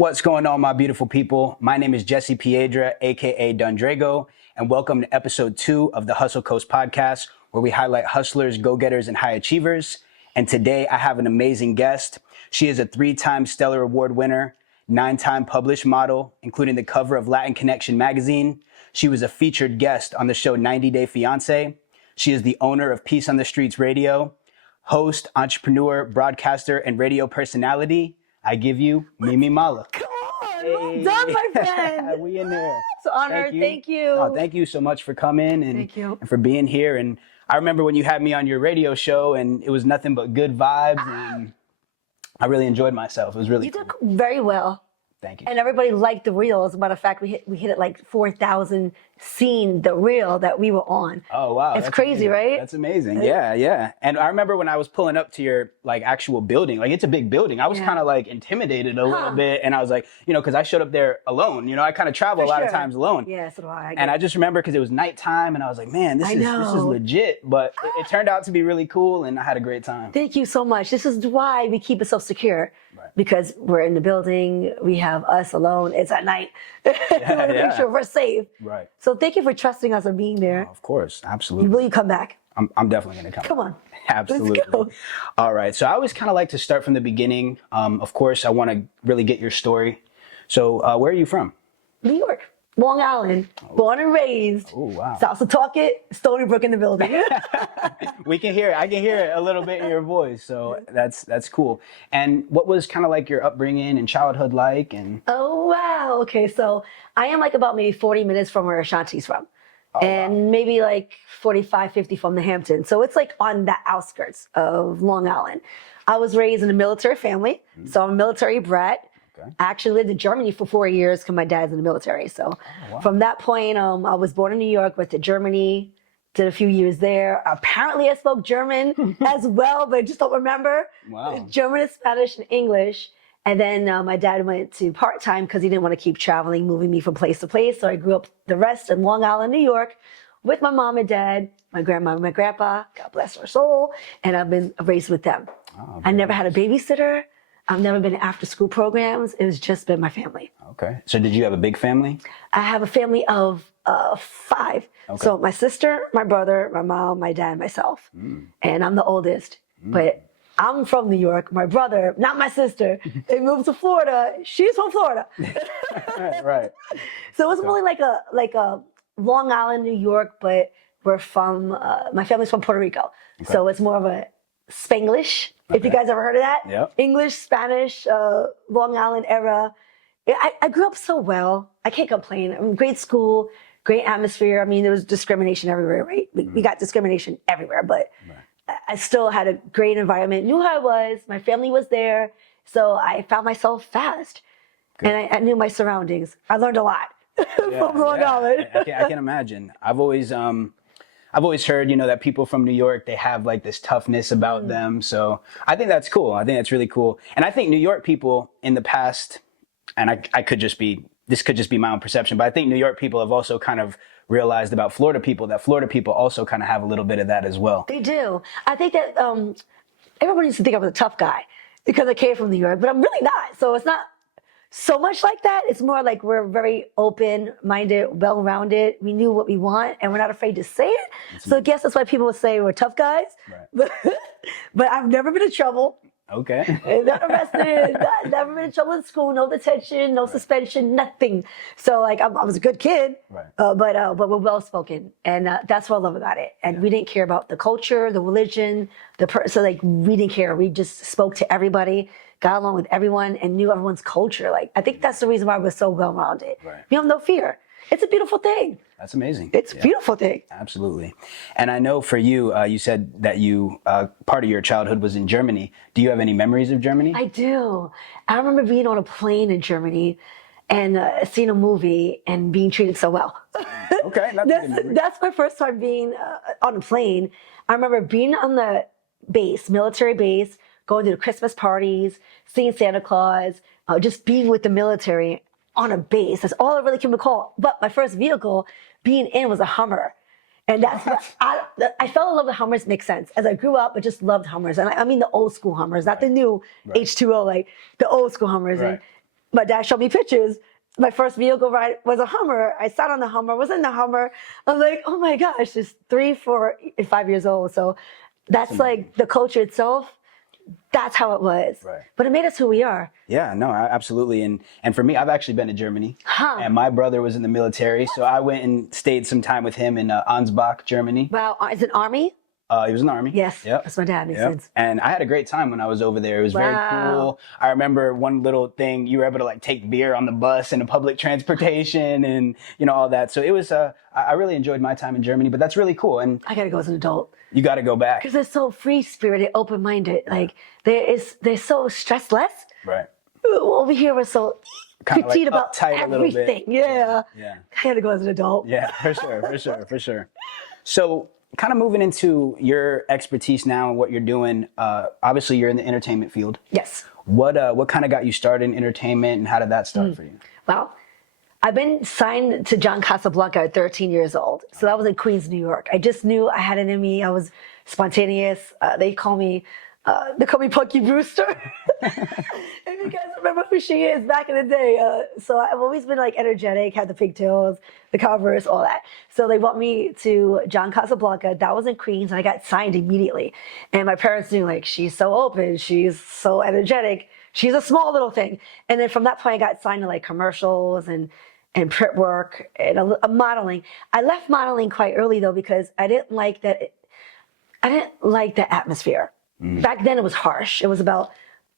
What's going on, my beautiful people? My name is Jesse Piedra, aka Dundrago, and welcome to episode 2 of the Hustle Coast podcast, where we highlight hustlers, go-getters, and high achievers. And today I have an amazing guest. She is a 3-time Stellar Award winner, 9-time published model, including the cover of Latin Connection magazine. She was a featured guest on the show 90 Day Fiance. She is the owner of Peace on the Streets Radio, host, entrepreneur, broadcaster, and radio personality. I give you Mimi Mala. Come on, Hey. well done, my friend. We in there. It's an honor. Thank you. Oh, thank you so much for coming and for being here. And I remember when you had me on your radio show, and it was nothing but good vibes, and I really enjoyed myself. It was really cool. You did very well. Thank you. And everybody liked the reel. As a matter of fact, we hit it like 4,000 seen the reel that we were on. Oh, wow. It's crazy, amazing. right? That's amazing. Yeah. And I remember when I was pulling up to your like actual building, like it's a big building. I was kind of like intimidated a little bit. And I was like, because I showed up there alone. I kind of travel a lot of times alone. Yeah, so do I. And I just remember because it was nighttime and I was like, man, this is legit. But it turned out to be really cool and I had a great time. Thank you so much. This is why we keep it so secure. Right. Because we're in the building, we have us alone. It's at night. We want to make sure we're safe. Right. So thank you for trusting us and being there. Oh, of course, absolutely. Will you come back? I'm definitely going to come. Come on. Absolutely. Let's go. All right. So I always kind of like to start from the beginning. Of course, I want to really get your story. So where are you from? New York. Long Island, born and raised. Oh, wow. South Setauket, Stony Brook in the building. We can hear it. I can hear it a little bit in your voice. So that's cool. And what was kind of like your upbringing and childhood like? And Oh, wow. Okay, so I am like about maybe 40 minutes from where Ashanti's from. And maybe like 45, 50 from the Hamptons. So it's like on the outskirts of Long Island. I was raised in a military family. So I'm a military brat. I actually lived in Germany for 4 years because my dad's in the military. So from that point, I was born in New York, went to Germany, did a few years there. Apparently I spoke German as well, but I just don't remember. Wow. German and Spanish and English. And then my dad went to part-time because he didn't want to keep traveling, moving me from place to place. So I grew up the rest in Long Island, New York, with my mom and dad, my grandma and my grandpa, God bless their soul. And I've been raised with them. Oh, I never had a babysitter. I've never been to after-school programs. It's just been my family. Okay. So did you have a big family? I have a family of 5. Okay. So my sister, my brother, my mom, my dad, myself. And I'm the oldest. But I'm from New York. My brother, not my sister, they moved to Florida. She's from Florida. Right. So it was really like a Long Island, New York, but we're from, my family's from Puerto Rico. Okay. So it's more of a Spanglish. If you guys ever heard of that. Yep. English, Spanish, Long Island era. I grew up so well. I can't complain. I mean, great school, great atmosphere. I mean, there was discrimination everywhere, right? We got discrimination everywhere, but I still had a great environment. Knew who I was. My family was there. So I found myself fast. Good. And I knew my surroundings. I learned a lot from Long Island. I can imagine. I've always heard, that people from New York, they have like this toughness about them. So I think that's cool. I think that's really cool. And I think New York people in the past, and this could just be my own perception, but I think New York people have also kind of realized about Florida people that Florida people also kind of have a little bit of that as well. They do. I think that everybody used to think I was a tough guy because I came from New York, but I'm really not. So it's not so much like that. It's more like we're very open-minded, well-rounded. We knew what we want, and we're not afraid to say it. So I guess that's why people would say we're tough guys. Right. But I've never been in trouble. Okay. Not arrested. Never been in trouble in school. No detention. No suspension. Nothing. So like I was a good kid. Right. But we're well-spoken, and that's what I love about it. And we didn't care about the culture, the religion, so like we didn't care. We just spoke to everybody, got along with everyone, and knew everyone's culture. Like I think that's the reason why we're so well-rounded. Right. We have no fear. It's a beautiful thing. That's amazing. It's a beautiful thing. Absolutely. And I know for you, you said that you part of your childhood was in Germany. Do you have any memories of Germany? I do. I remember being on a plane in Germany and seeing a movie and being treated so well. Okay. That's my first time being on a plane. I remember being on the base, military base, going to the Christmas parties, seeing Santa Claus, just being with the military on a base. That's all I really can recall. But my first vehicle being in was a Hummer. And that's I fell in love with Hummers. Makes sense. As I grew up, I just loved Hummers, and I mean the old school Hummers, not the new H2O, like the old school Hummers. Right. My dad showed me pictures. My first vehicle ride was a Hummer. I sat on the Hummer, was in the Hummer. I'm like, oh my gosh, just 3, 4, and 5 years old. So that's like the culture itself. That's how it was. Right. But it made us who we are. Yeah, no, absolutely. And for me, I've actually been to Germany. Huh. And my brother was in the military, so I went and stayed some time with him in Ansbach, Germany. Wow, is it Army? He was in the Army. Yes, Yep. that's my dad. Makes Yep. sense. And I had a great time when I was over there. It was very cool. I remember one little thing, you were able to like take beer on the bus and the public transportation and, you know, all that. So it was, I really enjoyed my time in Germany, but that's really cool. And I got to go as an adult. you got to go back. Because they're so free-spirited, open-minded. Like, they're so stressless. Right. Over here, we're so Kinda petite like about uptight a little bit. everything. Yeah. Yeah. I got to go as an adult. Yeah, for sure, for sure, for sure. So kind of moving into your expertise now and what you're doing, obviously you're in the entertainment field. Yes. What kind of got you started in entertainment and how did that start for you? Well, I've been signed to John Casablanca at 13 years old. So that was in Queens, New York. I just knew I had it in me. I was spontaneous. They call me Punky Brewster. If you guys remember who she is back in the day. So I've always been like energetic, had the pigtails, the Converse, all that. So they brought me to John Casablanca. That was in Queens, and I got signed immediately. And my parents knew, like, she's so open, she's so energetic, she's a small little thing. And then from that point, I got signed to like commercials and print work and a modeling. I left modeling quite early though because I didn't like that. I didn't like the atmosphere. Back then, it was harsh. It was about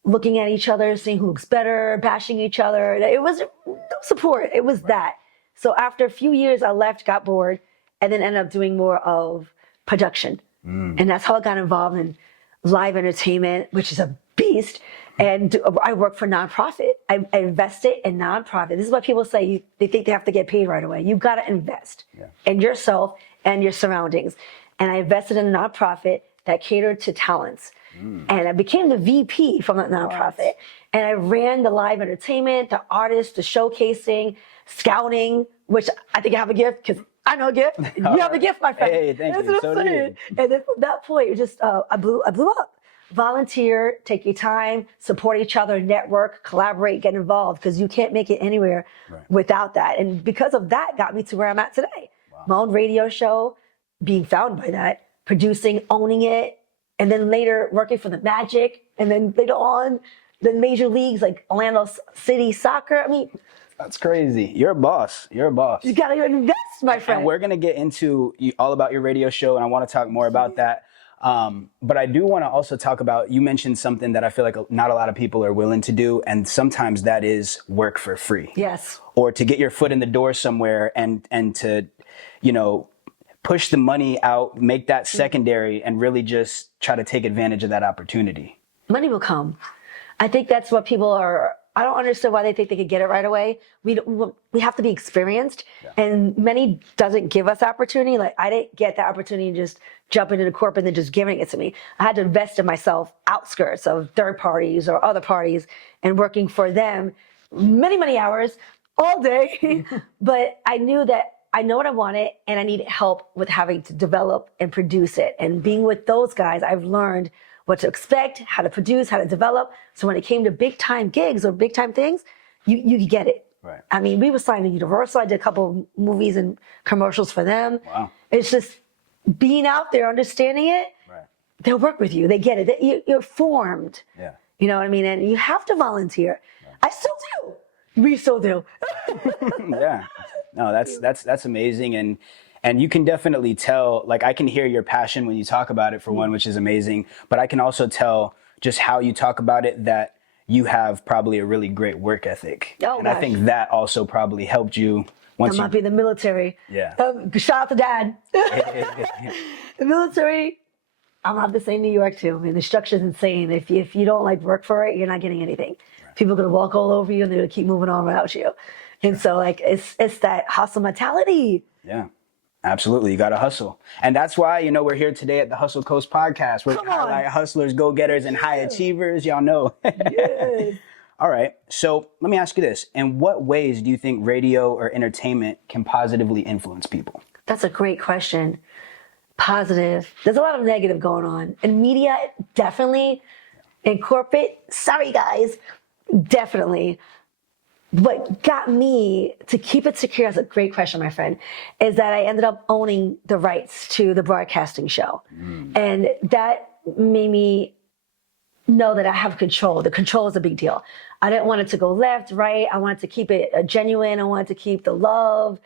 looking at each other, seeing who looks better, bashing each other. It was no support. It was that. So after a few years, I left, got bored, and then ended up doing more of production. And that's how I got involved in live entertainment, which is a beast. And I work for nonprofit. I invested in nonprofit. This is what people say. They think they have to get paid right away. You got to invest in yourself and your surroundings. And I invested in a nonprofit that catered to talents. And I became the VP from that nonprofit. And I ran the live entertainment, the artists, the showcasing, scouting, which I think I have a gift because I know a gift. You have a gift, my friend. Hey, thank you. That's So what I'm do you. saying. And then from that point, it just I blew up. Volunteer, take your time, support each other, network, collaborate, get involved, because you can't make it anywhere without that. And because of that, got me to where I'm at today. My own radio show, being found by that, producing, owning it, and then later working for the Magic, and then later on, the major leagues like Orlando City Soccer. I mean, That's crazy. You're a boss. You're a boss. you gotta invest, my friend. And we're going to get into all about your radio show, and I want to talk more about that. But I do want to also talk about, you mentioned something that I feel like not a lot of people are willing to do, and sometimes that is work for free. Yes. Or to get your foot in the door somewhere and to, you know, push the money out, make that secondary, and really just try to take advantage of that opportunity. Money will come. I think that's what people are. I don't understand why they think they could get it right away. We have to be experienced, and many doesn't give us opportunity. Like I didn't get the opportunity to just jump into the corporate and then just giving it to me. I had to invest in myself, outskirts of third parties or other parties, and working for them many hours all day. But I knew that I know what I wanted, and I needed help with having to develop and produce it. And being with those guys, I've learned what to expect, how to produce, how to develop. So when it came to big time gigs or big time things, you get it. Right. I mean, we were signed to Universal. I did a couple of movies and commercials for them. Wow. It's just being out there, understanding it. Right. They'll work with you. They get it. You're formed. Yeah. You know what I mean? And you have to volunteer. I still do. We still do. Yeah. No, that's amazing. And you can definitely tell, like I can hear your passion when you talk about it for one, which is amazing, but I can also tell just how you talk about it that you have probably a really great work ethic. Oh, and gosh. I think that also probably helped you once I might be in the military. Yeah. Shout out to Dad. The military, I'm not the same New York too. I mean, the structure's insane. If you don't like work for it, you're not getting anything. Right. People are gonna walk all over you and they're gonna keep moving on without you. And so like it's that hustle mentality. Yeah. Absolutely. You got to hustle. And that's why, you know, we're here today at the Hustle Coast podcast. We're highlight hustlers, go-getters, and high achievers. Y'all know. Yes. All right. So let me ask you this. In what ways do you think radio or entertainment can positively influence people? That's a great question. Positive. There's a lot of negative going on. In media, definitely. In corporate, sorry guys, definitely. what got me to keep it secure, is a great question, my friend, is that I ended up owning the rights to the broadcasting show. And that made me know that I have control. The control is a big deal. I didn't want it to go left, right. I wanted to keep it genuine. I wanted to keep the love.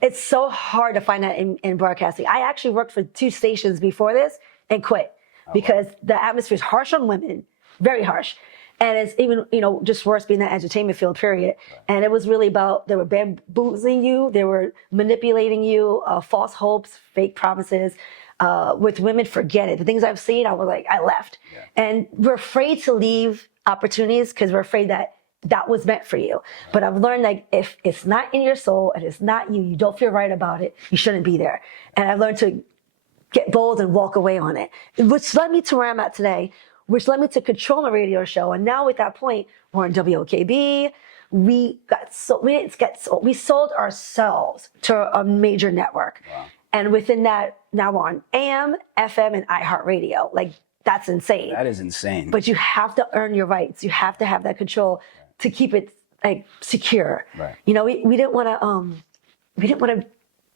It's so hard to find that in broadcasting. I actually worked for 2 stations before this and quit because the atmosphere is harsh on women, very harsh. And it's even, just worse being that entertainment field, period. And it was really about, they were bamboozling you. They were manipulating you, false hopes, fake promises. With women, forget it. The things I've seen, I was like, I left. And we're afraid to leave opportunities because we're afraid that was meant for you. But I've learned, like, if it's not in your soul and it's not you, you don't feel right about it, you shouldn't be there. And I've learned to get bold and walk away on it, which led me to where I'm at today, which led me to control my radio show. And now at that point, we're on WOKB. We sold ourselves to a major network. Wow. And within that, now we're on AM, FM, and iHeartRadio. Like, that's insane. That is insane. But you have to earn your rights. You have to have that control to keep it like secure. Right. We didn't want to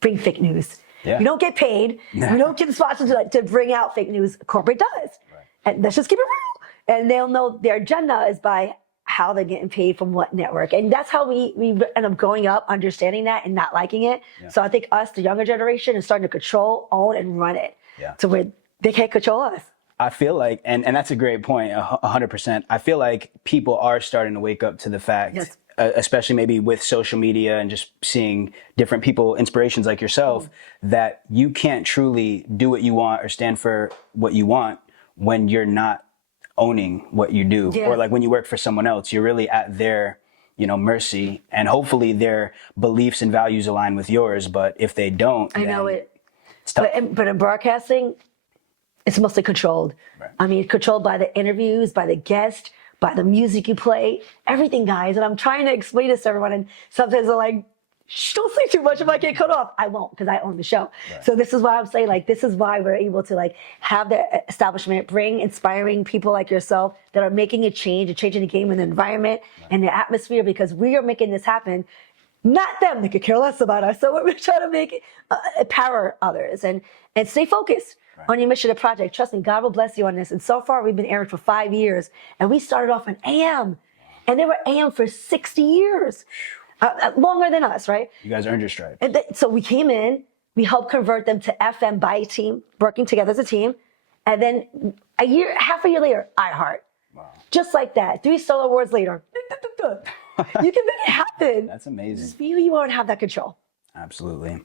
bring fake news. Yeah. We don't get paid. We don't get sponsors to bring out fake news. Corporate does. Right. And let's just keep it real. And they'll know their agenda is by how they're getting paid from what network. And that's how we end up growing up, understanding that and not liking it. Yeah. So I think us, the younger generation, is starting to control, own, and run it to where they can't control us. I feel like, and that's a great point, 100%. I feel like people are starting to wake up to the fact, especially maybe with social media and just seeing different people, inspirations like yourself, that you can't truly do what you want or stand for what you want when you're not owning what you do. Or like when you work for someone else, you're really at their mercy, and hopefully their beliefs and values align with yours. But if they don't, I know it. But in broadcasting, it's mostly controlled. Right. I mean, controlled by the interviews, by the guest, by the music you play, everything, guys. And I'm trying to explain this to everyone, and sometimes they're like, shh, don't say too much if I get cut off. I won't, because I own the show. Right. So this is why I'm saying, like, this is why we're able to, like, have the establishment, bring inspiring people like yourself that are making a change and changing the game and the environment and the atmosphere, because we are making this happen. Not them. They could care less about us. So we're trying to make it empower others and stay focused on your mission and project. Trust me, God will bless you on this. And so far, we've been airing for 5 years. And we started off on AM. And they were AM for 60 years. Longer than us, right? You guys earned your stripes. And so we came in. We helped convert them to FM by a team, working together as a team. And then half a year later, iHeart. Wow. Just like that. 3 Solar Awards later. You can make it happen. That's amazing. Just be who you are and have that control. Absolutely.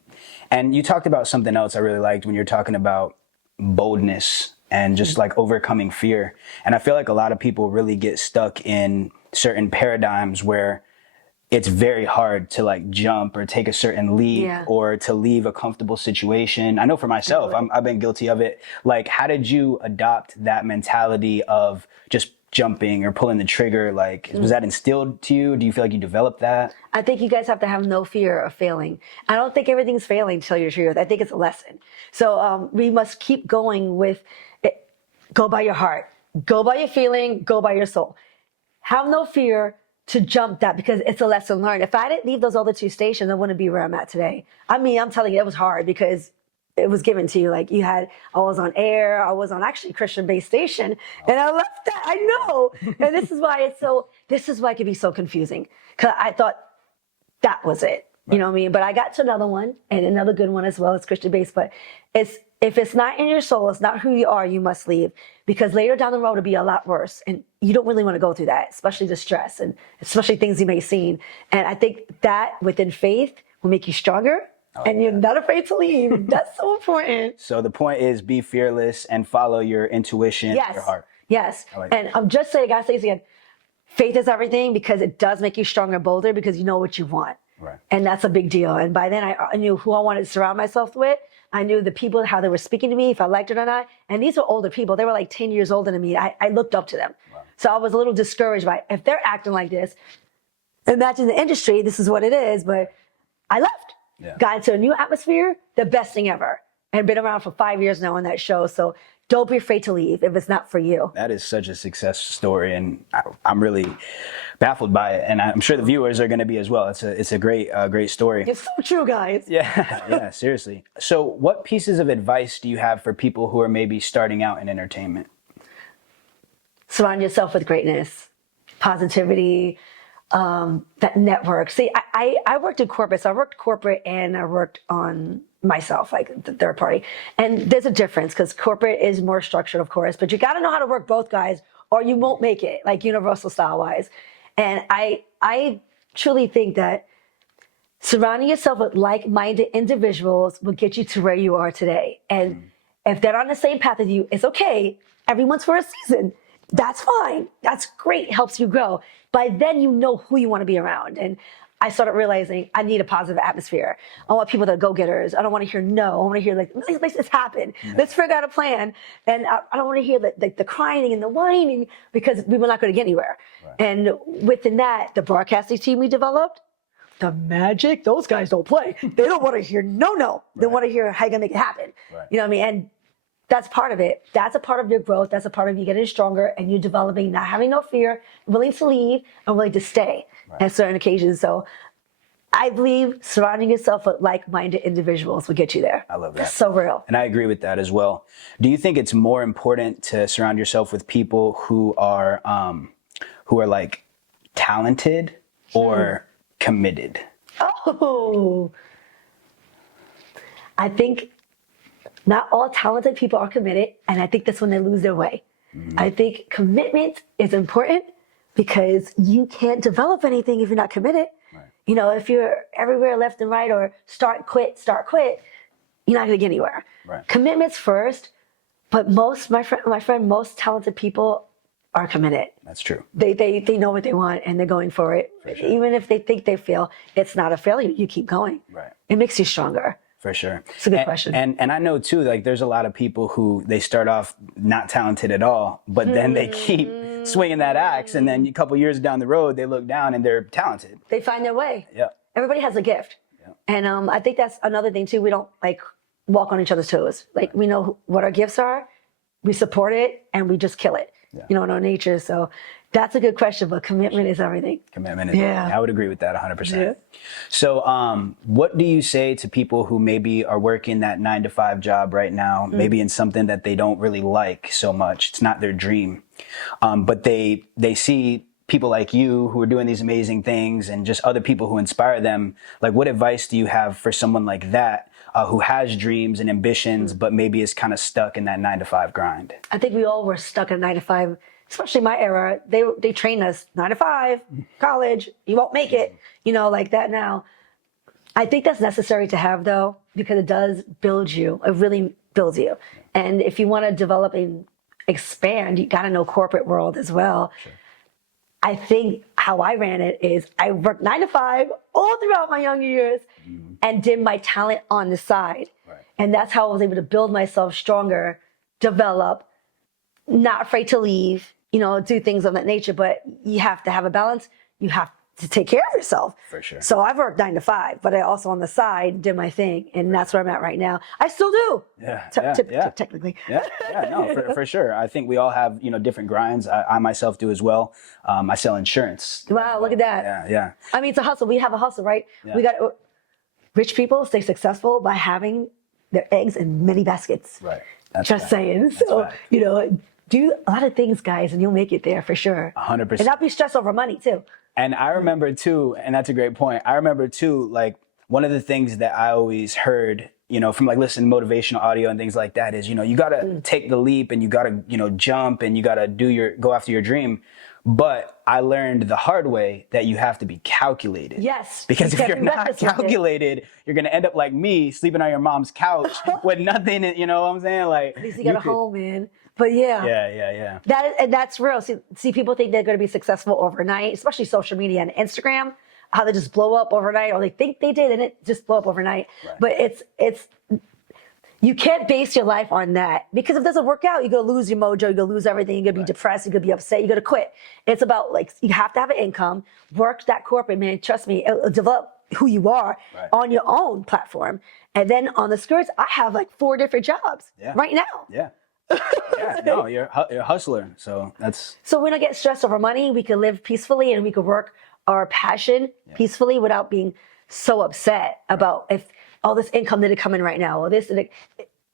And you talked about something else I really liked when you're talking about boldness and just like overcoming fear. And I feel like a lot of people really get stuck in certain paradigms where it's very hard to like jump or take a certain leap or to leave a comfortable situation. I know for myself, I've been guilty of it. Like, how did you adopt that mentality of just jumping or pulling the trigger? Like, was that instilled to you? Do you feel like you developed that? I think you guys have to have no fear of failing. I don't think everything's failing, to tell you the truth. I think it's a lesson. So we must keep going with it. Go by your heart. Go by your feeling. Go by your soul. Have no fear to jump that, because it's a lesson learned. If I didn't leave those other 2 stations, I wouldn't be where I'm at today. I mean, I'm telling you, it was hard because it was given to you. Like, I was on air. I was on actually Christian-based station, and I left that. I know. And this is why it can be so confusing, because I thought that was it. You know what I mean? But I got to another one, and another good one as well. It's Christian-based, but if it's not in your soul, it's not who you are, you must leave, because later down the road, it'll be a lot worse. And you don't really want to go through that, especially the stress and especially things you may have seen. And I think that within faith will make you stronger. And you're not afraid to leave. That's so important. So the point is, be fearless and follow your intuition, your heart. Yes. And I'm just saying, I gotta say this again, faith is everything, because it does make you stronger and bolder, because you know what you want. Right. And that's a big deal. And by then I knew who I wanted to surround myself with. I knew the people, how they were speaking to me, if I liked it or not. And these were older people. They were like 10 years older than me. I looked up to them. Wow. So I was a little discouraged by, if they're acting like this, imagine the industry, this is what it is. But I left. Got into a new atmosphere, the best thing ever. And been around for 5 years now on that show. So don't be afraid to leave if it's not for you. That is such a success story, and I'm really baffled by it, and I'm sure the viewers are going to be as well. It's a great story. It's so true, guys. Yeah, yeah, seriously. So, what pieces of advice do you have for people who are maybe starting out in entertainment? Surround yourself with greatness, positivity, that network. See, I worked in corporate, so I worked corporate and I worked on myself, like the third party. And there's a difference because corporate is more structured, of course, but you got to know how to work both, guys, or you won't make it, like universal style wise. And I truly think that surrounding yourself with like-minded individuals will get you to where you are today. And if they're on the same path as you, it's okay. Everyone's for a season. That's fine. That's great. Helps you grow. By then, you know who you want to be around. And I started realizing I need a positive atmosphere. I want people that are go-getters. I don't want to hear no. I want to hear like, let's make this happen. Yeah. Let's figure out a plan. And I don't want to hear the crying and the whining because we were not going to get anywhere. Right. And within that, the broadcasting team we developed, the magic, those guys don't play. They don't want to hear no. Right. They want to hear how you're going to make it happen. Right. You know what I mean? And that's part of it. That's a part of your growth. That's a part of you getting stronger and you developing, not having no fear, willing to leave and willing to stay at certain occasions. So I believe surrounding yourself with like-minded individuals will get you there. I love that. That's so real. And I agree with that as well. Do you think it's more important to surround yourself with people who are like talented or committed? Oh, I think not all talented people are committed, and I think that's when they lose their way. I think commitment is important because you can't develop anything if you're not committed. Right. You know, if you're everywhere left and right or start, quit, you're not going to get anywhere. Right. Commitment's first, but most talented people are committed. That's true. They know what they want and they're going for it. For sure. Even if they think they fail, it's not a failure. You keep going. Right. It makes you stronger. For sure. It's a good question. And I know too, like there's a lot of people who they start off not talented at all, but then they keep swinging that axe, and then a couple years down the road, they look down and they're talented. They find their way. Yeah. Everybody has a gift. Yeah. And I think that's another thing too. We don't like walk on each other's toes. Like we know what our gifts are, we support it, and we just kill it. Yeah. You know, in our nature. So that's a good question, but commitment is everything. Commitment is everything. I would agree with that 100%. Yeah. So what do you say to people who maybe are working that 9-to-5 job right now, maybe in something that they don't really like so much? It's not their dream, but they see people like you who are doing these amazing things and just other people who inspire them. Like, what advice do you have for someone like that who has dreams and ambitions, but maybe is kind of stuck in that 9-to-5 grind? I think we all were stuck in 9-to-5, especially my era. They trained us 9-to-5, college, you won't make it, you know, like that now. I think that's necessary to have though, because it does build you. It really builds you. And if you want to develop and expand, you got to know corporate world as well. Sure. I think how I ran it is I worked 9-to-5 all throughout my younger years and did my talent on the side. Right. And that's how I was able to build myself stronger, develop, not afraid to leave, you know, do things of that nature. But you have to have a balance. You have to take care of yourself. For sure. So I've worked 9-to-5, but I also on the side did my thing. And that's where I'm at right now. I still do. Technically. No, for sure. I think we all have, you know, different grinds. I myself do as well. I sell insurance. Wow, look at that. Yeah. I mean, it's a hustle. We have a hustle, right? Yeah. We got rich people stay successful by having their eggs in many baskets. Right. Just saying. So, you know, do a lot of things, guys, and you'll make it there for sure. 100%. And not be stressed over money too. And I remember too, and that's a great point. I remember too, like one of the things that I always heard, you know, from like listening to motivational audio and things like that is, you know, you got to take the leap and you got to, you know, jump and you got to go after your dream. But I learned the hard way that you have to be calculated. Yes. Because if you're not calculated, you're going to end up like me, sleeping on your mom's couch with nothing, you know what I'm saying? Like, at least you got a home, man. But yeah. That's real. See, people think they're going to be successful overnight, especially social media and Instagram, how they just blow up overnight, or they think they did and it just blow up overnight. Right. But it's you can't base your life on that, because if it doesn't work out, you're going to lose your mojo, you're going to lose everything, you're going to be depressed, you're going to be upset, you're going to quit. It's about like, you have to have an income, work that corporate, man, trust me, develop who you are on your own platform. And then on the skirts, I have like 4 different jobs right now. Yeah. Yeah, no, you're a hustler. So that's So we don't get stressed over money. We can live peacefully and we can work our passion peacefully without being so upset about if all this income didn't come in right now or this, it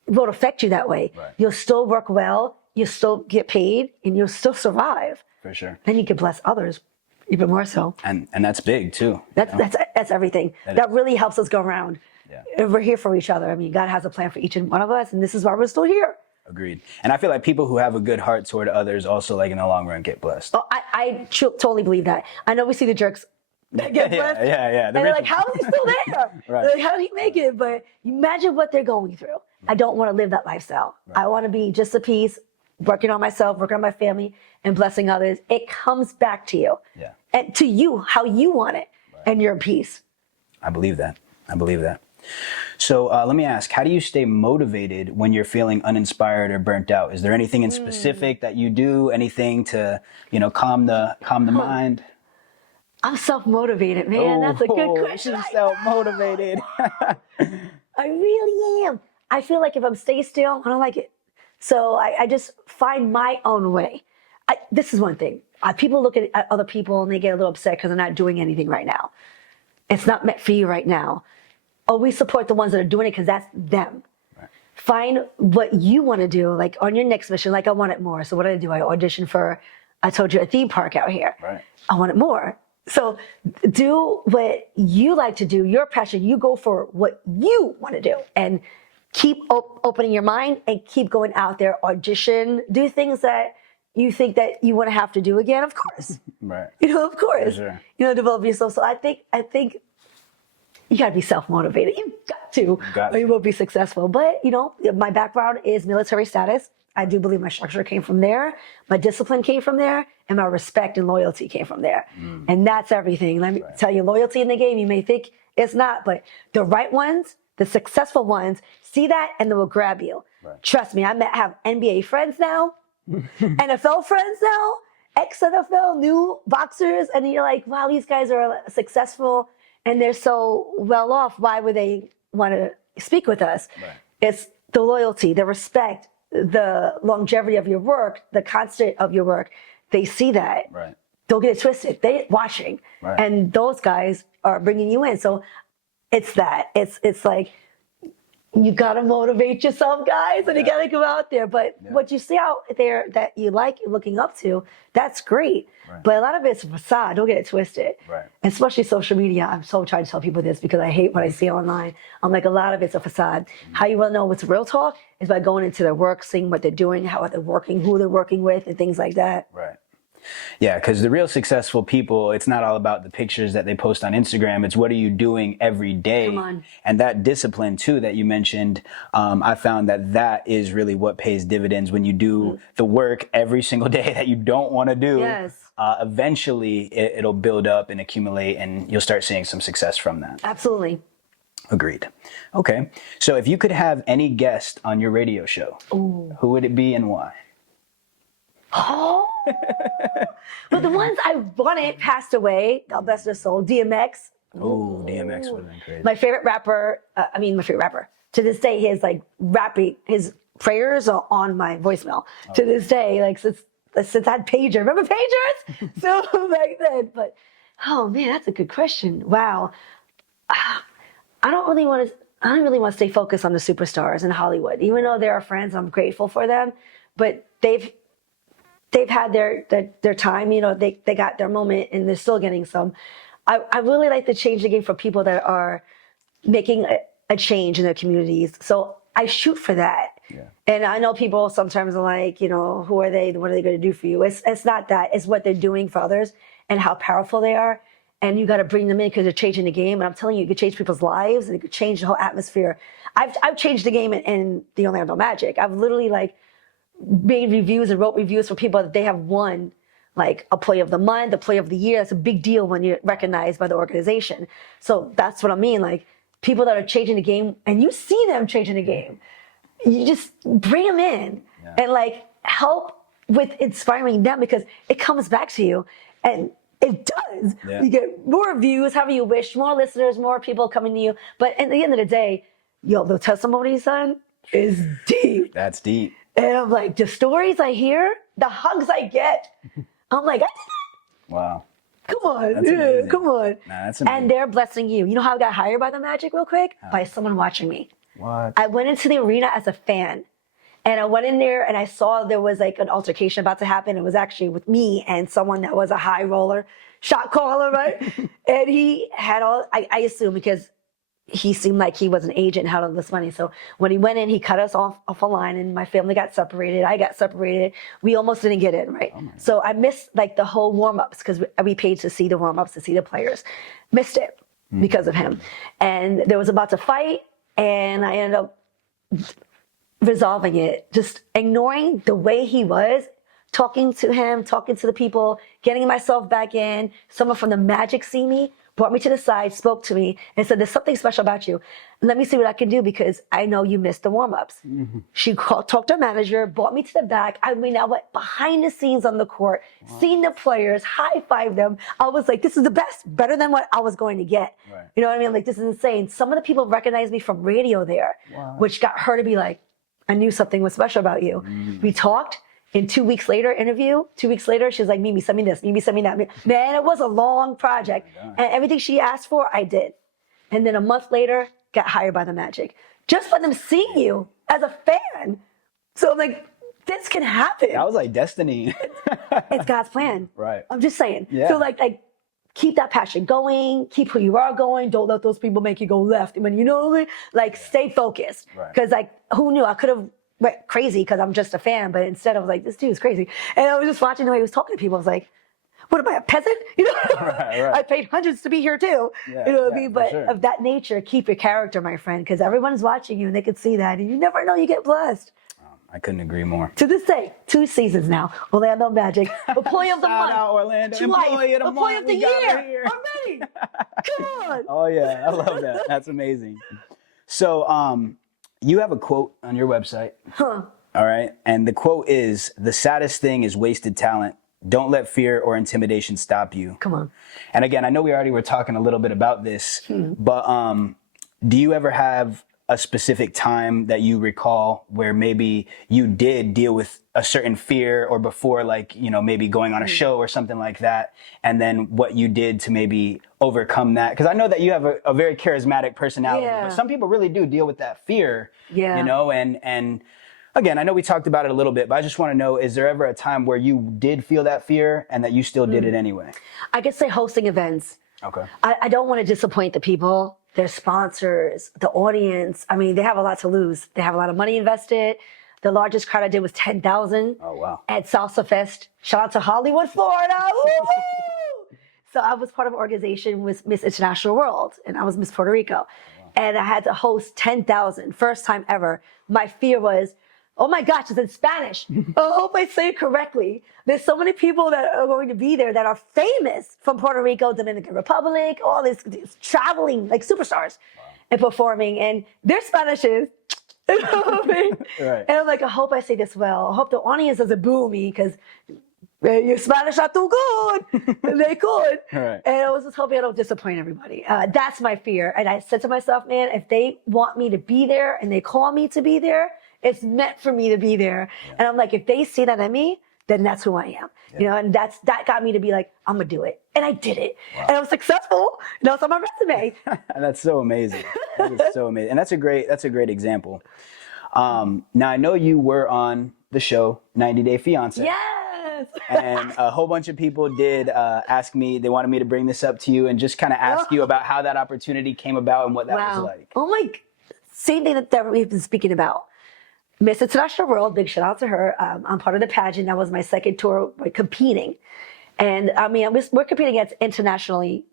won't affect you that way. Right. You'll still work well, you'll still get paid, and you'll still survive. for sure. Then you can bless others even more so. And that's big too. That's everything. That really helps us go around. Yeah. We're here for each other. I mean, God has a plan for each and one of us, and this is why we're still here. Agreed. And I feel like people who have a good heart toward others also, like in the long run, get blessed. Oh, I totally believe that. I know we see the jerks that get blessed. Yeah. And they're like, how is he still there? Right. Like, how did he make it? But imagine what they're going through. I don't want to live that lifestyle. Right. I want to be just a piece, working on myself, working on my family, and blessing others. It comes back to you. Yeah. And to you, how you want it. Right. And you're a piece. I believe that. So let me ask, how do you stay motivated when you're feeling uninspired or burnt out? Is there anything in specific that you do? Anything to, calm the mind? I'm self-motivated, man. That's a good question. She's self-motivated. I really am. I feel like if I'm stay still, I don't like it. So I just find my own way. This is one thing. People look at other people and they get a little upset because they're not doing anything right now. It's not meant for you right now. Always support the ones that are doing it because that's them. Right. Find what you want to do, like on your next mission. Like I want it more. So what did I do? I auditioned for, I told you, a theme park out here. Right. I want it more. So do what you like to do, your passion. You go for what you want to do and keep opening your mind and keep going out there, audition, do things that you think that you want to have to do again, of course. Right. Of course. Sure. Develop yourself. So I think you got to be self-motivated. You got to, or you will be successful. But, my background is military status. I do believe my structure came from there. My discipline came from there. And my respect and loyalty came from there. And that's everything. Let me tell you, loyalty in the game, you may think it's not, but the right ones, the successful ones, see that and they will grab you. Right. Trust me, I have NBA friends now, NFL friends now, ex-NFL, new boxers. And you're like, wow, these guys are successful and they're so well off. Why would they want to speak with us? Right. It's the loyalty, the respect, the longevity of your work, the constant of your work. They see that. Right. Don't get it twisted. They're watching. Right. And those guys are bringing you in. So it's that. It's like, you got to motivate yourself, guys, and you got to go out there. But what you see out there that you like looking up to, that's great. Right. But a lot of it's a facade. Don't get it twisted. Right. Especially social media. I'm so trying to tell people this because I hate what I see online. I'm like, a lot of it's a facade. How you want to know what's real talk is by going into their work, seeing what they're doing, how they're working, who they're working with, and things like that. Right. Yeah, because the real successful people, it's not all about the pictures that they post on Instagram. It's what are you doing every day? Come on. And that discipline, too, that you mentioned, I found that is really what pays dividends when you do the work every single day that you don't want to do. Yes. Eventually, it'll build up and accumulate, and you'll start seeing some success from that. Absolutely. Agreed. Okay. So if you could have any guest on your radio show, who would it be and why? Oh, but the ones I wanted passed away. God bless their soul. DMX. Oh, DMX would have been crazy. My favorite rapper. To this day, his prayers are on my voicemail. Oh. To this day, like since I had pager. Remember pagers? So back then. But oh man, that's a good question. Wow. I don't really want to stay focused on the superstars in Hollywood, even though they're our friends. I'm grateful for them, but they've had their time, they got their moment and they're still getting some. I really like to change the game for people that are making a change in their communities. So I shoot for that. Yeah. And I know people sometimes are like, who are they? What are they going to do for you? It's not that. It's what they're doing for others and how powerful they are. And you got to bring them in because they're changing the game. And I'm telling you, you could change people's lives and it could change the whole atmosphere. I've changed the game in the Orlando Magic. I've literally made reviews and wrote reviews for people that they have won like a play of the month, a play of the year. That's a big deal when you're recognized by the organization. So that's what I mean. Like people that are changing the game and you see them changing the game, you just bring them in and help with inspiring them because it comes back to you and it does. Yeah. You get more views, however you wish, more listeners, more people coming to you. But at the end of the day, the testimony, son, is deep. That's deep. And I'm like, the stories I hear, the hugs I get, I'm like, Wow. come on, That's amazing. come on. Nah, that's amazing. And they're blessing you. You know how I got hired by the Magic real quick? By someone watching me. What? I went into the arena as a fan. And I went in there and I saw there was like an altercation about to happen. It was actually with me and someone that was a high roller, shot caller, right? And he had I assume because he seemed like he was an agent, had all this money. So when he went in, he cut us off a line and my family got separated. I got separated. We almost didn't get in, right? So I missed like the whole warm-ups because we paid to see the warm-ups, to see the players. Missed it because of him. And there was about to fight and I ended up resolving it, just ignoring the way he was, talking to him, talking to the people, getting myself back in. Someone from the Magic see me, brought me to the side, spoke to me, and said, there's something special about you. Let me see what I can do because I know you missed the warm-ups. She talked to her manager, brought me to the back. I mean, I went behind the scenes on the court, seen the players, high-fived them. I was like, this is the best, better than what I was going to get. Right. You know what I mean? Like, this is insane. Some of the people recognized me from radio there, which got her to be like, I knew something was special about you. We talked. In 2 weeks later, interview, 2 weeks later, she was like, Mimi, send me this, Mimi, send me that. Man, it was a long project. And everything she asked for, I did. And then a month later, got hired by the Magic. Just by them seeing you as a fan. So I'm like, this can happen. That was like destiny. It's God's plan. Right. I'm just saying. Yeah. So like, keep that passion going, keep who you are going. Don't let those people make you go left. I mean, you know what I mean? Like, stay focused. Because like, who knew? I could have went crazy because I'm just a fan, but instead I was like, this dude is crazy. And I was just watching the way he was talking to people. I was like, what am I, a peasant? You know, I paid hundreds to be here too. You know what I mean? But of that nature, keep your character, my friend, because everyone's watching you and they can see that. And you never know, you get blessed. I couldn't agree more. To this day, 2 seasons now. Orlando Magic. Employee of the month. Shout out Orlando. Twice. Employee of the Employee month. of the year. Already. Come on. Oh yeah, I love that. That's amazing. So you have a quote on your website. All right. And the quote is, the saddest thing is wasted talent. Don't let fear or intimidation stop you. Come on. And again, I know we already were talking a little bit about this, but do you ever have a specific time that you recall where maybe you did deal with a certain fear or before, like, you know, maybe going on a show or something like that, and then what you did to maybe overcome that? Because I know that you have a very charismatic personality, but some people really do deal with that fear, you know, and again, I know we talked about it a little bit, but I just want to know, is there ever a time where you did feel that fear and that you still did it anyway? I could say hosting events. Okay. I don't want to disappoint the people, their sponsors, the audience. I mean, they have a lot to lose. They have a lot of money invested. The largest crowd I did was 10,000 at Salsa Fest. Shout out to Hollywood, Florida. Woo-hoo! So I was part of an organization with Miss International World, and I was Miss Puerto Rico. And I had to host 10,000, first time ever. My fear was, oh my gosh, it's in Spanish. I hope I say it correctly. There's so many people that are going to be there that are famous from Puerto Rico, Dominican Republic, all these traveling like superstars and performing. And their Spanish is, you know what I mean? And I'm like, I hope I say this well. I hope the audience doesn't boo me because your Spanish not too good. And they could. And I was just hoping I don't disappoint everybody. That's my fear. And I said to myself, man, if they want me to be there and they call me to be there, it's meant for me to be there. And I'm like, if they see that in me, then that's who I am. You know, and that got me to be like, I'm gonna do it. And I did it. And I was successful. You know, it's on my resume. That's so amazing. That is so amazing. And that's a great example. Now I know you were on the show 90 Day Fiance. Yes. And a whole bunch of people did ask me, they wanted me to bring this up to you and just kind of ask you about how that opportunity came about and what that was like. Oh my, same thing that we've been speaking about. Miss International World, big shout out to her. I'm part of the pageant. That was my second tour competing. And I mean, we're competing against internationally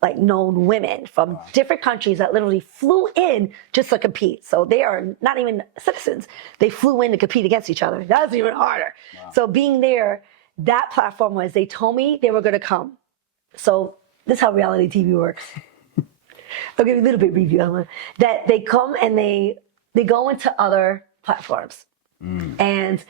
like known women from different countries that literally flew in just to compete. So they are not even citizens. They flew in to compete against each other. That's even harder. So being there, that platform was, they told me they were going to come. So this is how reality TV works. I'll give you a little bit review. That they come and they go into other platforms. And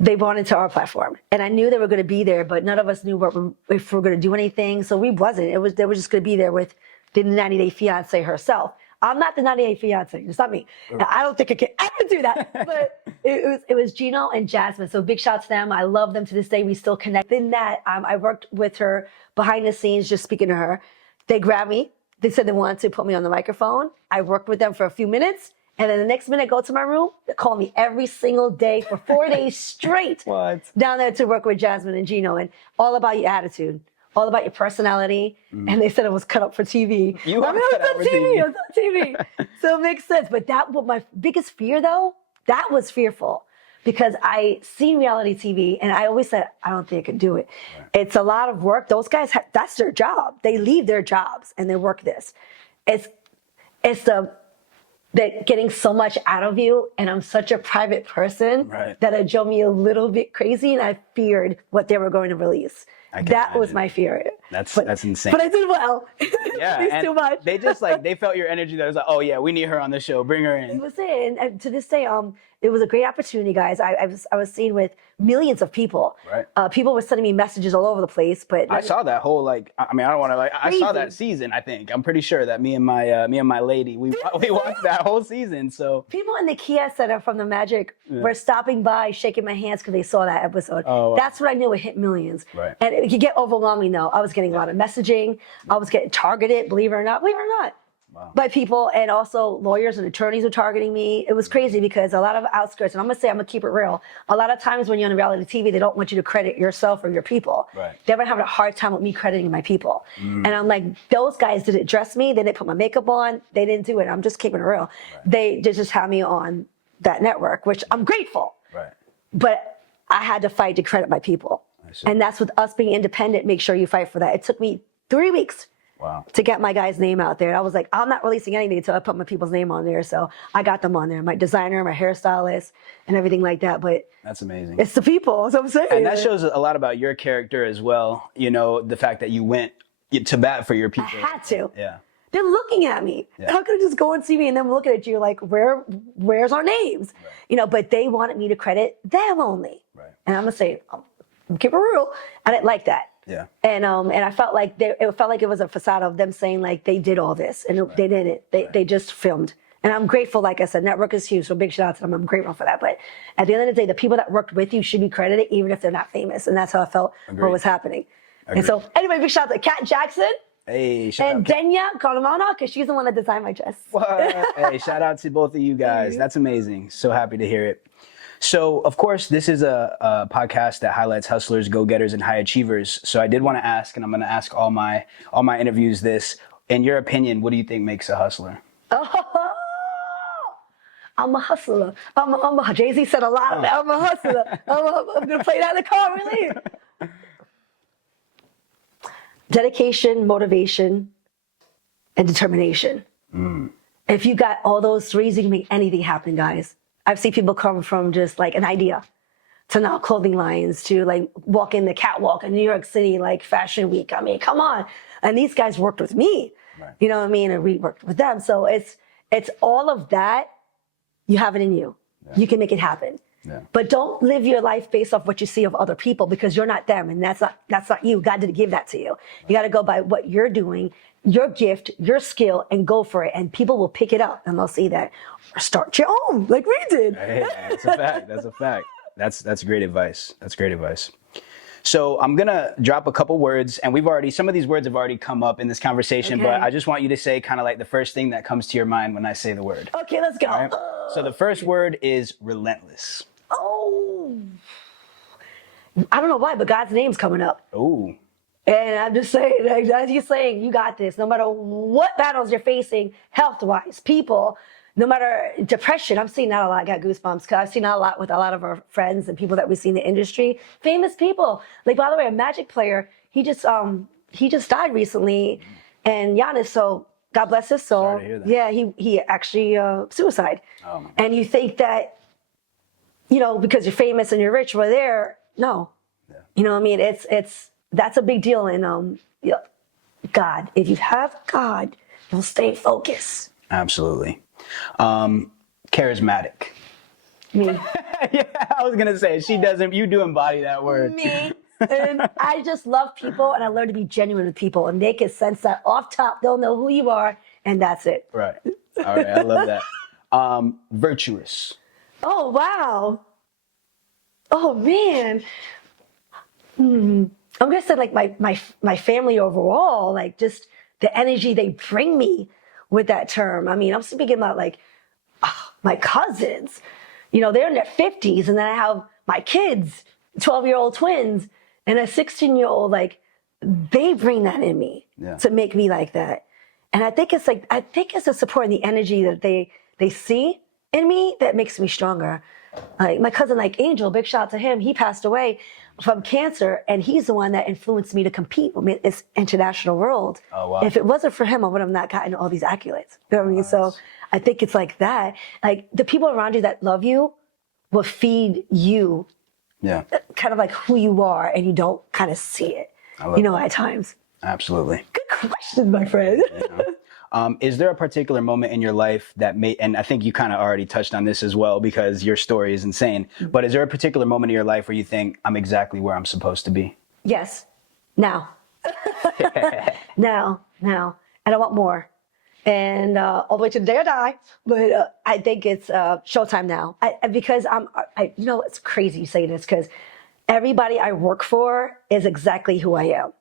they bought into our platform. And I knew they were going to be there, but none of us knew if we were going to do anything. So we wasn't. They were just going to be there with the 90 Day Fiance herself. I'm not the 98 fiance. It's not me. I don't think I can ever do that. But it was Gino and Jasmine. So big shout out to them. I love them to this day. We still connect. In that, I worked with her behind the scenes, just speaking to her. They grabbed me. They said they wanted to put me on the microphone. I worked with them for a few minutes. And then the next minute, go to my room. They call me every single day for 4 days straight. What? Down there to work with Jasmine and Gino, and all about your attitude, all about your personality. And they said it was cut up for TV. You are cut up for TV. It was on TV. So it makes sense. But what my biggest fear though, that was fearful because I seen reality TV and I always said, I don't think I could do it. Right. It's a lot of work. Those guys, that's their job. They leave their jobs and they work this. It's they're getting so much out of you, and I'm such a private person that it drove me a little bit crazy, and I feared what they were going to release. That was my fear. That's insane. But I did well. Yeah, it's too much. They just they felt your energy. That was like, oh yeah, we need her on the show. Bring her in. It was it, and to this day, it was a great opportunity, guys. I was seen with millions of people. Right. People were sending me messages all over the place. But I saw that whole I don't want to I saw that season. I think I'm pretty sure that me and my lady we watched that whole season. So people in the Kia Center from the Magic were stopping by, shaking my hands because they saw that episode. Oh, wow. That's when I knew it hit millions. Right. And it could get overwhelming though. I was getting a lot of messaging. I was getting targeted, believe it or not. Wow. By people, and also lawyers and attorneys were targeting me. It was crazy because a lot of outskirts, and I'm gonna keep it real. A lot of times when you're on reality TV, they don't want you to credit yourself or your people. Right. They were having a hard time with me crediting my people. And I'm like, those guys didn't dress me. They didn't put my makeup on. They didn't do it. I'm just keeping it real. Right. They just had me on that network, which I'm grateful. Right. But I had to fight to credit my people. And that's with us being independent. Make sure you fight for that. It took me 3 weeks. Wow. To get my guy's name out there. And I was like, I'm not releasing anything until I put my people's name on there. So I got them on there, my designer, my hairstylist, and everything like that. But that's amazing. It's the people, that's what I'm saying. And that shows a lot about your character as well. You know, the fact that you went to bat for your people. I had to. Yeah. They're looking at me. Yeah. How could I just go and see me and them looking at you like, where's our names? Right. You know, but they wanted me to credit them only. Right. And I'm gonna say, keep it real. I didn't like that. Yeah. And I felt like it was a facade of them saying like they did all this, and they didn't. They just filmed. And I'm grateful, like I said, network is huge, so big shout out to them. I'm grateful for that. But at the end of the day, the people that worked with you should be credited, even if they're not famous. And that's how I felt what was happening. Agreed. And so anyway, big shout out to Kat Jackson. Hey, shout and Denya Carmona, because she's the one that designed my dress. Hey, shout out to both of you guys. That's amazing. So happy to hear it. So, of course, this is a podcast that highlights hustlers, go-getters, and high achievers. So I did want to ask, and I'm going to ask all my interviews this. In your opinion, what do you think makes a hustler? Oh, I'm a hustler. Jay-Z said a lot of that. I'm a hustler. I'm going to play that in the car, really. Dedication, motivation, and determination. If you got all those threes, you can make anything happen, guys. I've seen people come from just like an idea to now clothing lines to like walking the catwalk in New York City, like Fashion Week. I mean, come on. And these guys worked with me, you know what I mean? And we worked with them. So it's all of that. You have it in you. Yeah. You can make it happen. Yeah. But don't live your life based off what you see of other people, because you're not them, and that's not you. God didn't give that to you. You got to go by what you're doing, your gift, your skill, and go for it. And people will pick it up and they'll see that. Or start your own, like we did. Hey, that's a fact. That's a fact. That's great advice. That's great advice. So I'm gonna drop a couple words, and some of these words have already come up in this conversation, but I just want you to say kind of like the first thing that comes to your mind when I say the word. Okay, let's go. Right? So the first word is relentless. Oh, I don't know why, but God's name's coming up. Oh. And I'm just saying, like, as you're saying, you got this. No matter what battles you're facing, health-wise, people, no matter depression. I'm seeing that a lot. I got goosebumps because I've seen that a lot with a lot of our friends and people that we see in the industry. Famous people. Like, by the way, a Magic player, he just died recently, and Giannis, so God bless his soul. Sorry to hear that. Yeah, he actually suicide. Oh, and you think that, you know, because you're famous and you're rich, we're there. No. Yeah. You know what I mean? That's a big deal. And God, if you have God, you'll stay focused. Absolutely. Charismatic. Me. Yeah, I was gonna say you do embody that word. Me. And I just love people, and I learn to be genuine with people, and they can sense that off top. They'll know who you are, and that's it. Right. All right, I love that. Virtuous. Oh, wow. Oh, man. I'm gonna say like my family overall, like just the energy they bring me with that term. I mean, I'm speaking about like my cousins, they're in their 50s, and then I have my kids, 12-year-old twins, and a 16-year-old. Like, they bring that in me to make me like that. And I think it's the support and the energy that they see in me that makes me stronger. Like my cousin, like Angel, big shout out to him. He passed away from cancer, and he's the one that influenced me to compete with this international world. Oh, wow. If it wasn't for him, I would have not gotten all these accolades. You know what I mean? Nice. So I think it's like that. Like the people around you that love you will feed you kind of like who you are, and you don't kind of see it, at times. Absolutely. Good question, my friend. Is there a particular moment in your life that and I think you kind of already touched on this as well because your story is insane, but is there a particular moment in your life where you think, I'm exactly where I'm supposed to be? Yes. Now. Now. And I want more. And all the way to the day I die. But I think it's showtime now. Because it's crazy you say this because everybody I work for is exactly who I am.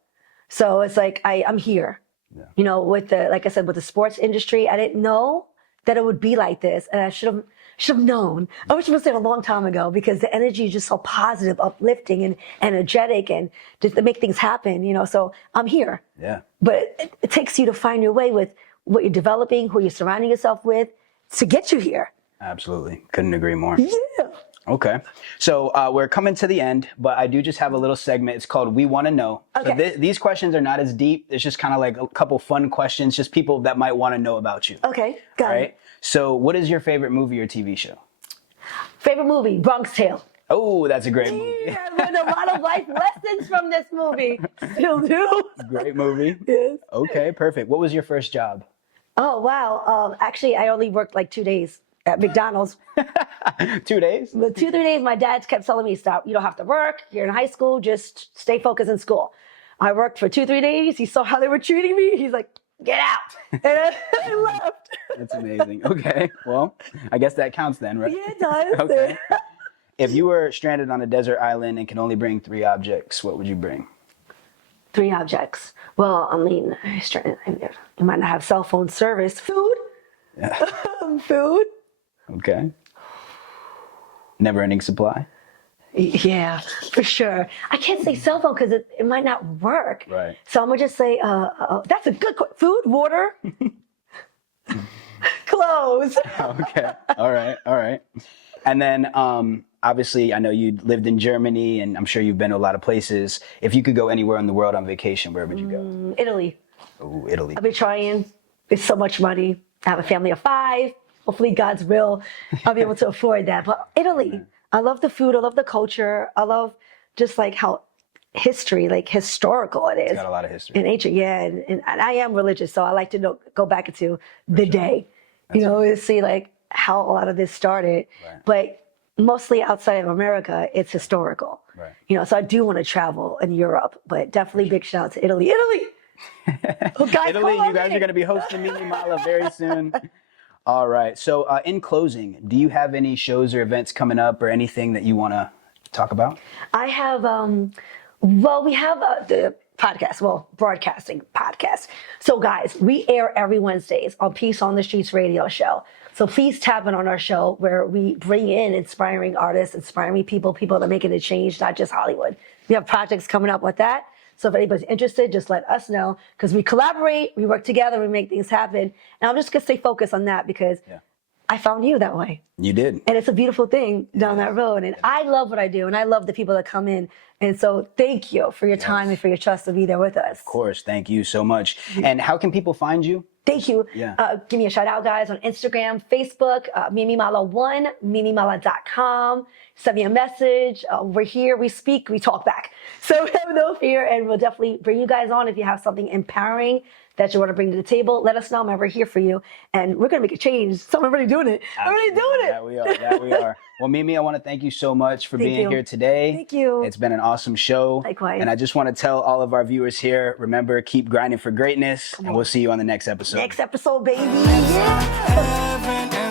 So it's like I'm here. With like I said, with the sports industry, I didn't know that it would be like this, and I should have known. I wish I would have said a long time ago because the energy is just so positive, uplifting, and energetic, and just to make things happen. So I'm here. Yeah. But it takes you to find your way with what you're developing, who you're surrounding yourself with, to get you here. Absolutely, couldn't agree more. Yeah. Okay. So we're coming to the end, but I do just have a little segment. It's called We Want to Know. Okay. So these questions are not as deep. It's just kind of like a couple fun questions, just people that might want to know about you. Okay, got it. So what is your favorite movie or TV show? Favorite movie, Bronx Tale. Oh, that's a great movie. Yeah, I learned a lot of life lessons from this movie. Still do. Great movie. Yes. Okay, perfect. What was your first job? Oh, wow. Actually, I only worked like 2 days at McDonald's. 2 days? But 2-3 days, my dad kept telling me, stop, you don't have to work. You're in high school, just stay focused in school. I worked for 2-3 days. He saw how they were treating me. He's like, get out. And I left. That's amazing. Okay, well, I guess that counts then, right? Yeah, it does. Okay. If you were stranded on a desert island and could only bring 3 objects, what would you bring? 3 objects. Well, I mean, you might not have cell phone service. Food. Yeah. Food. Okay. Never ending supply? Yeah, for sure. I can't say cell phone because it might not work. Right. So I'm going to just say, that's a good food, water, clothes. Okay. All right. And then, obviously, I know you lived in Germany, and I'm sure you've been to a lot of places. If you could go anywhere in the world on vacation, where would you go? Italy. Oh, Italy. I've been trying. It's so much money. I have a family of 5. Hopefully, God's will, I'll be able to afford that. But Italy, I love the food. I love the culture. I love just like how historical it is. It's got a lot of history. And ancient, yeah. And I am religious, so I like to go back into the day, to see like how a lot of this started. Right. But mostly outside of America, it's historical. Right. So I do want to travel in Europe, but definitely big shout out to Italy. Oh, guys, Italy, you guys are going to be hosting Mimi Mala very soon. All right. So in closing, do you have any shows or events coming up or anything that you want to talk about? I have, we have the podcast, broadcasting podcast. So guys, we air every Wednesdays on Peace on the Streets radio show. So please tap in on our show where we bring in inspiring artists, inspiring people that are making a change, not just Hollywood. We have projects coming up with that. So if anybody's interested, just let us know because we collaborate, we work together, we make things happen. And I'm just going to stay focused on that because I found you that way. You did. And it's a beautiful thing down that road. And I love what I do. And I love the people that come in. And so thank you for your time and for your trust to be there with us. Of course. Thank you so much. And how can people find you? Thank you. Yeah. Give me a shout out, guys, on Instagram, Facebook, MimiMala1, MimiMala.com. Send me a message. We're here. We speak. We talk back. So have no fear. And we'll definitely bring you guys on if you have something empowering that you want to bring to the table, let us know. I'm ever here for you. And we're going to make a change. So I'm already doing it. I'm already doing it. That we are. That we are. Well, Mimi, I want to thank you so much for being here today. Thank you. It's been an awesome show. Likewise. And I just want to tell all of our viewers here, remember, keep grinding for greatness. And we'll see you on the next episode. Next episode, baby. Yeah.